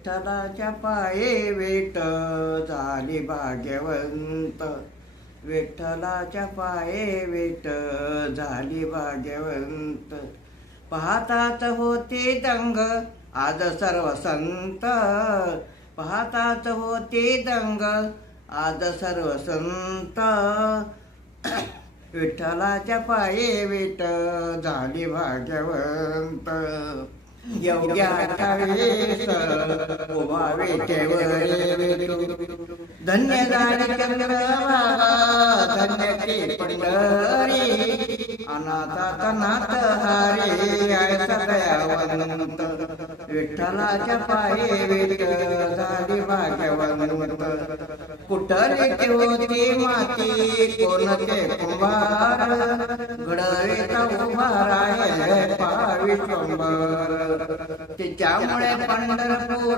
विठ्ठलाच्या पाये वेट झाली भाग्यवंत. विठ्ठलाच्या पाये वेट झाली भाग्यवंत. पाहतात होते दंग आज सर्व संत. पाहतात होते दंग आज सर्व संत. विठ्ठलाच्या पाये वेट झाली भाग्यवंत. योग्याचा वेश उभा वेटेवर धन्य झाली चंद्रभागा धन्य ते पंढरी. अनाथाचा नाथ हारी आहे सगळ्यावंत. विठ्ठलाच्या पाये वेट झाली भाग्यवंत. कुठले होती माती कोणते कुंभार घडवेचा उभार आहे पावी शंभर. त्याच्यामुळे पंढरपूर